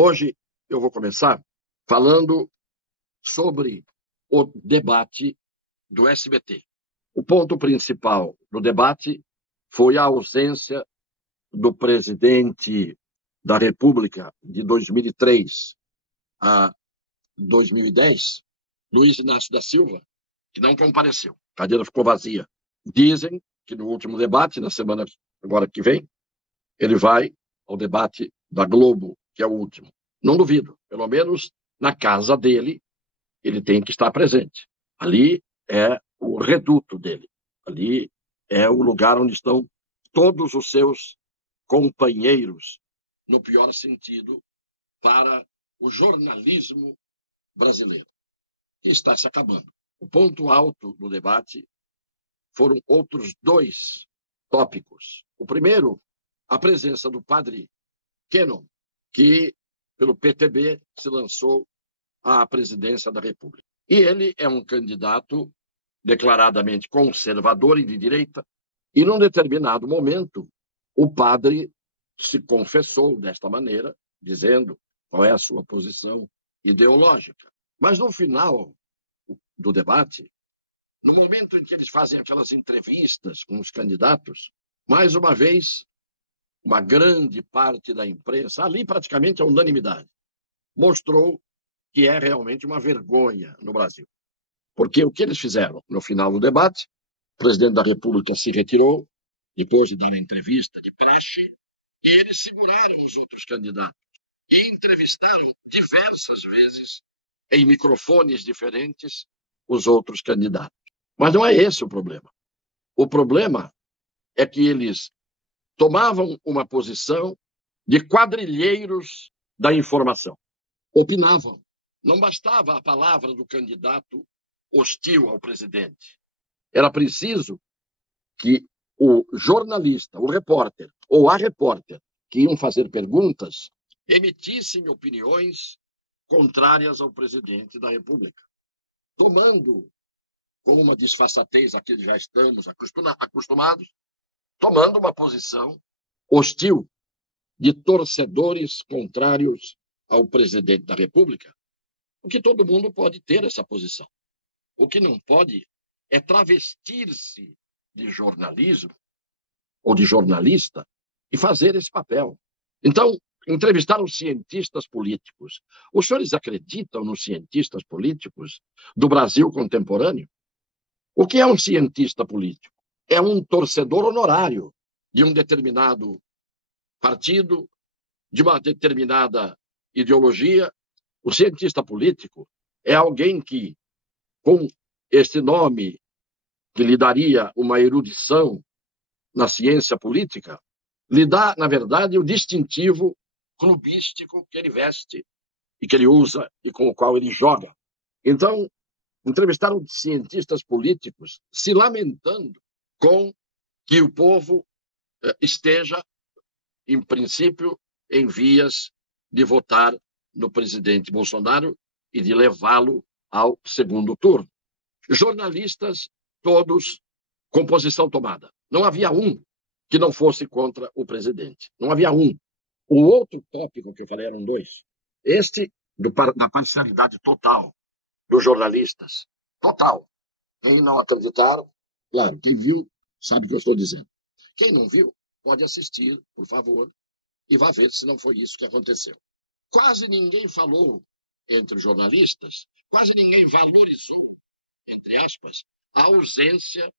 Hoje eu vou começar falando sobre o debate do SBT. O ponto principal do debate foi a ausência do presidente da República de 2003 a 2010, Luiz Inácio da Silva, que não compareceu. A cadeira ficou vazia. Dizem que no último debate, na semana agora que vem, ele vai ao debate da Globo, que é o último. Não duvido, pelo menos na casa dele, ele tem que estar presente. Ali é o reduto dele. Ali é o lugar onde estão todos os seus companheiros, no pior sentido, para o jornalismo brasileiro, que está se acabando. O ponto alto do debate foram outros dois tópicos. O primeiro, a presença do padre Kennon, que, pelo PTB, se lançou à presidência da República. E ele é um candidato declaradamente conservador e de direita, e num determinado momento, o padre se confessou desta maneira, dizendo qual é a sua posição ideológica. Mas no final do debate, no momento em que eles fazem aquelas entrevistas com os candidatos, mais uma vez, uma grande parte da imprensa, ali praticamente a unanimidade, mostrou que é realmente uma vergonha no Brasil. Porque o que eles fizeram no final do debate, o presidente da República se retirou, depois de dar a entrevista de praxe, e eles seguraram os outros candidatos e entrevistaram diversas vezes, em microfones diferentes, os outros candidatos. Mas não é esse o problema. O problema é que eles tomavam uma posição de quadrilheiros da informação. Opinavam. Não bastava a palavra do candidato hostil ao presidente. Era preciso que o jornalista, o repórter ou a repórter que iam fazer perguntas emitissem opiniões contrárias ao presidente da República, tomando, com uma disfarçatez a que já estamos acostumados, tomando uma posição hostil de torcedores contrários ao presidente da República. Porque todo mundo pode ter essa posição. O que não pode é travestir-se de jornalismo ou de jornalista e fazer esse papel. Então, entrevistaram cientistas políticos. Os senhores acreditam nos cientistas políticos do Brasil contemporâneo? O que é um cientista político? É um torcedor honorário de um determinado partido, de uma determinada ideologia. O cientista político é alguém que, com esse nome que lhe daria uma erudição na ciência política, lhe dá, na verdade, o distintivo clubístico que ele veste e que ele usa e com o qual ele joga. Então, entrevistaram cientistas políticos se lamentando com que o povo esteja, em princípio, em vias de votar no presidente Bolsonaro e de levá-lo ao segundo turno. Jornalistas, todos com posição tomada. Não havia um que não fosse contra o presidente. Não havia um. O outro tópico que eu falei eram dois. Este da parcialidade total dos jornalistas. Total. Quem não acreditaram, claro, quem viu sabe o que eu estou dizendo. Quem não viu, pode assistir, por favor, e vá ver se não foi isso que aconteceu. Quase ninguém falou entre os jornalistas, quase ninguém valorizou, entre aspas, a ausência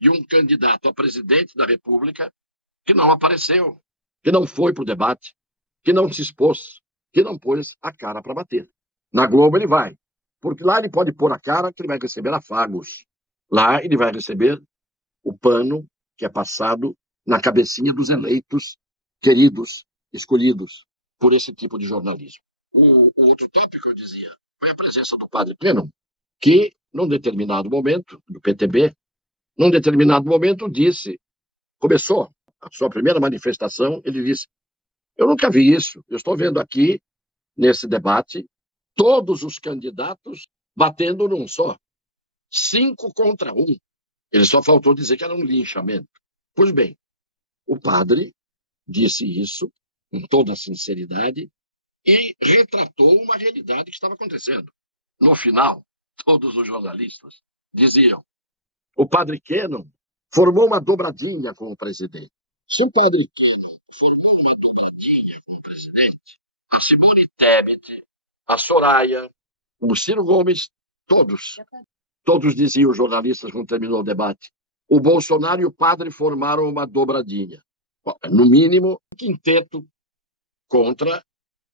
de um candidato a presidente da República que não apareceu, que não foi para o debate, que não se expôs, que não pôs a cara para bater. Na Globo ele vai, porque lá ele pode pôr a cara que ele vai receber afagos. Lá ele vai receber o pano que é passado na cabecinha dos eleitos, queridos, escolhidos por esse tipo de jornalismo. O outro tópico, eu dizia, foi a presença do padre Kennon, que, num determinado momento, do PTB, num determinado momento começou a sua primeira manifestação, ele disse: eu nunca vi isso, eu estou vendo aqui, nesse debate, todos os candidatos batendo num só, 5 contra 1. Ele só faltou dizer que era um linchamento. Pois bem, o padre disse isso com toda a sinceridade e retratou uma realidade que estava acontecendo. No final, todos os jornalistas diziam: o padre Cannon formou uma dobradinha com o presidente. Se o padre Cannon formou uma dobradinha com o presidente, a Simone Tebet, a Soraya, o Ciro Gomes, todos diziam, os jornalistas, quando terminou o debate, o Bolsonaro e o padre formaram uma dobradinha. No mínimo, um quinteto contra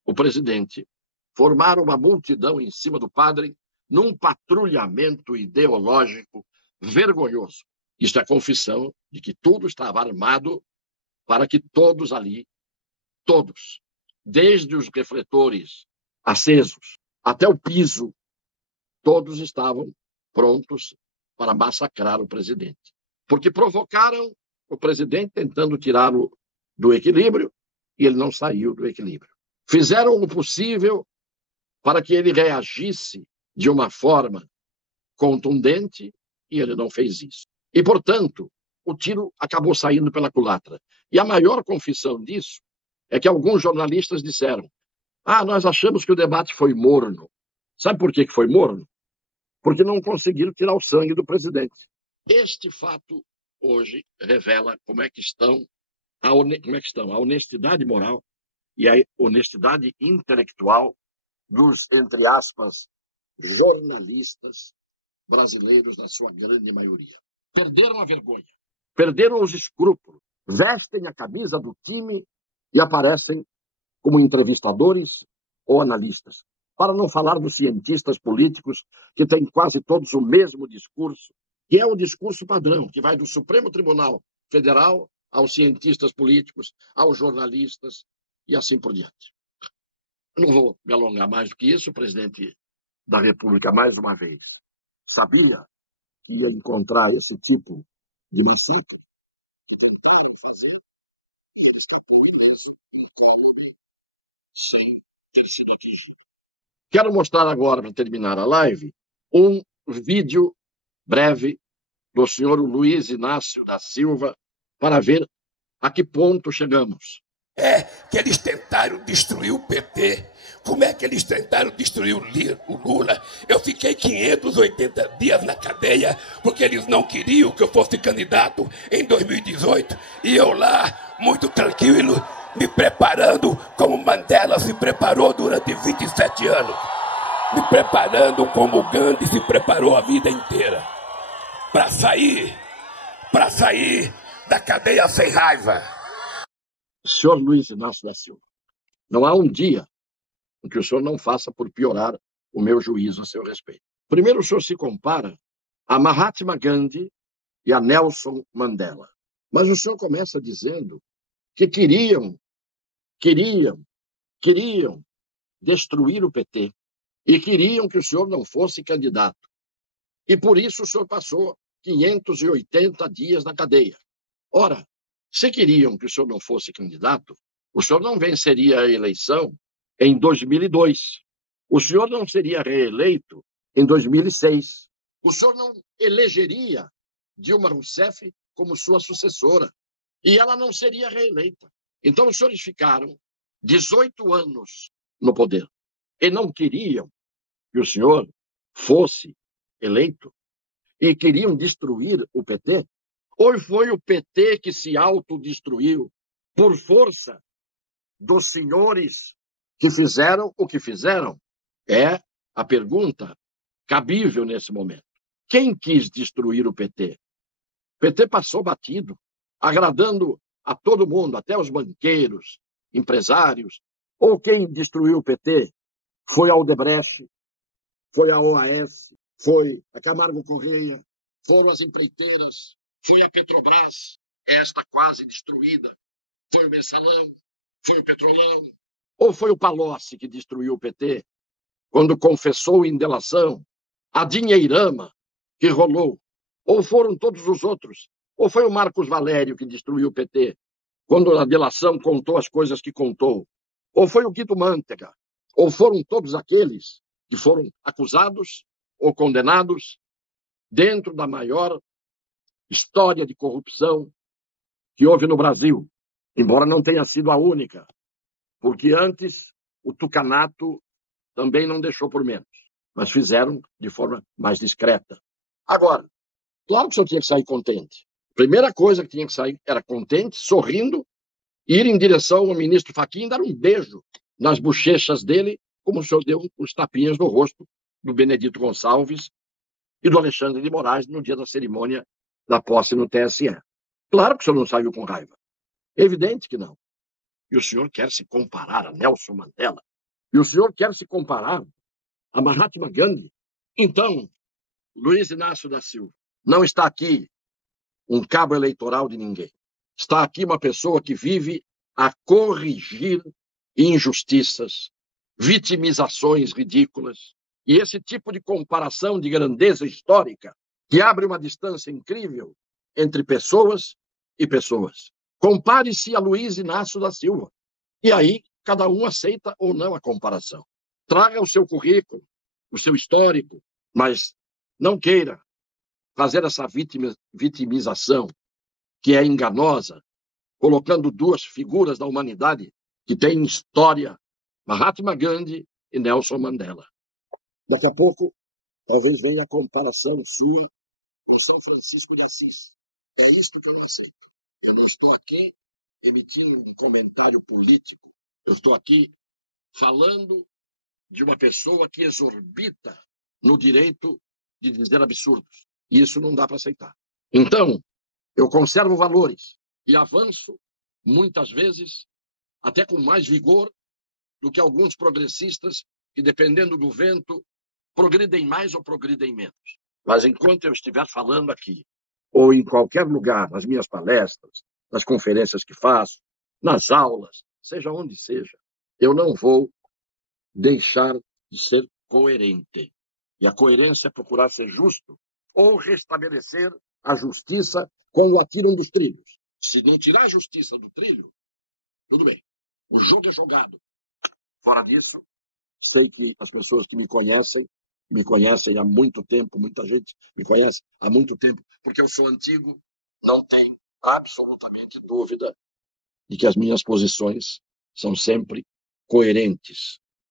o presidente. Formaram uma multidão em cima do padre num patrulhamento ideológico vergonhoso. Isto é a confissão de que tudo estava armado para que todos ali, todos, desde os refletores acesos até o piso, todos estavam prontos para massacrar o presidente. Porque provocaram o presidente tentando tirá-lo do equilíbrio e ele não saiu do equilíbrio. Fizeram o possível para que ele reagisse de uma forma contundente e ele não fez isso. E, portanto, o tiro acabou saindo pela culatra. E a maior confissão disso é que alguns jornalistas disseram: nós achamos que o debate foi morno. Sabe por que foi morno? Porque não conseguiram tirar o sangue do presidente. Este fato hoje revela como é que estão a honestidade moral e a honestidade intelectual dos, entre aspas, jornalistas brasileiros, na sua grande maioria. Perderam a vergonha, perderam os escrúpulos, vestem a camisa do time e aparecem como entrevistadores ou analistas. Para não falar dos cientistas políticos, que têm quase todos o mesmo discurso, que é o discurso padrão, que vai do Supremo Tribunal Federal aos cientistas políticos, aos jornalistas e assim por diante. Não vou me alongar mais do que isso. O presidente da República, mais uma vez, sabia que ia encontrar esse tipo de massacre que tentaram fazer e ele escapou ileso e incólume sem ter sido atingido. Quero mostrar agora, para terminar a live, um vídeo breve do senhor Luiz Inácio da Silva para ver a que ponto chegamos. Que eles tentaram destruir o PT. Como é que eles tentaram destruir o Lula? Eu fiquei 580 dias na cadeia porque eles não queriam que eu fosse candidato em 2018. E eu lá, muito tranquilo, me preparando como Mandela se preparou durante 27 anos. Me preparando como Gandhi se preparou a vida inteira. Para sair da cadeia sem raiva. Senhor Luiz Inácio da Silva, não há um dia em que o senhor não faça por piorar o meu juízo a seu respeito. Primeiro, o senhor se compara a Mahatma Gandhi e a Nelson Mandela. Mas o senhor começa dizendo que queriam destruir o PT e queriam que o senhor não fosse candidato. E por isso o senhor passou 580 dias na cadeia. Ora, se queriam que o senhor não fosse candidato, o senhor não venceria a eleição em 2002. O senhor não seria reeleito em 2006. O senhor não elegeria Dilma Rousseff como sua sucessora. E ela não seria reeleita. Então, os senhores ficaram 18 anos no poder e não queriam que o senhor fosse eleito e queriam destruir o PT. Ou foi o PT que se autodestruiu por força dos senhores que fizeram o que fizeram? É a pergunta cabível nesse momento. Quem quis destruir o PT? O PT passou batido, agradando a todo mundo, até os banqueiros, empresários. Ou quem destruiu o PT foi a Odebrecht, foi a OAS, foi a Camargo Correia, foram as empreiteiras, foi a Petrobras, esta quase destruída, foi o Mensalão, foi o Petrolão, ou foi o Palocci que destruiu o PT, quando confessou em delação a dinheirama que rolou, ou foram todos os outros, ou foi o Marcos Valério que destruiu o PT, quando a delação contou as coisas que contou, ou foi o Guido Mantega, ou foram todos aqueles que foram acusados ou condenados dentro da maior história de corrupção que houve no Brasil, embora não tenha sido a única, porque antes o tucanato também não deixou por menos, mas fizeram de forma mais discreta. Agora, claro que o senhor tinha que sair contente. A primeira coisa que tinha que sair era contente, sorrindo, ir em direção ao ministro Fachin, dar um beijo nas bochechas dele, como o senhor deu os tapinhas no rosto do Benedito Gonçalves e do Alexandre de Moraes no dia da cerimônia da posse no TSE. Claro que o senhor não saiu com raiva. É evidente que não. E o senhor quer se comparar a Nelson Mandela. E o senhor quer se comparar a Mahatma Gandhi. Então, Luiz Inácio da Silva, não está aqui um cabo eleitoral de ninguém. Está aqui uma pessoa que vive a corrigir injustiças, vitimizações ridículas. E esse tipo de comparação de grandeza histórica que abre uma distância incrível entre pessoas e pessoas. Compare-se a Luiz Inácio da Silva. E aí, cada um aceita ou não a comparação. Traga o seu currículo, o seu histórico, mas não queira fazer essa vitimização que é enganosa, colocando duas figuras da humanidade que têm história, Mahatma Gandhi e Nelson Mandela. Daqui a pouco, talvez venha a comparação sua com São Francisco de Assis. É isto que eu não aceito. Eu não estou aqui emitindo um comentário político. Eu estou aqui falando de uma pessoa que exorbita no direito de dizer absurdos. E isso não dá para aceitar. Então, eu conservo valores e avanço, muitas vezes, até com mais vigor do que alguns progressistas que, dependendo do vento, progridem mais ou progridem menos. Mas enquanto eu estiver falando aqui, ou em qualquer lugar, nas minhas palestras, nas conferências que faço, nas aulas, seja onde seja, eu não vou deixar de ser coerente. E a coerência é procurar ser justo ou restabelecer a justiça quando a tiram dos trilhos. Se não tirar a justiça do trilho, tudo bem. O jogo é jogado. Fora disso, sei que as pessoas que me conhecem há muito tempo, muita gente me conhece há muito tempo, porque eu sou antigo, não tem absolutamente dúvida de que as minhas posições são sempre coerentes.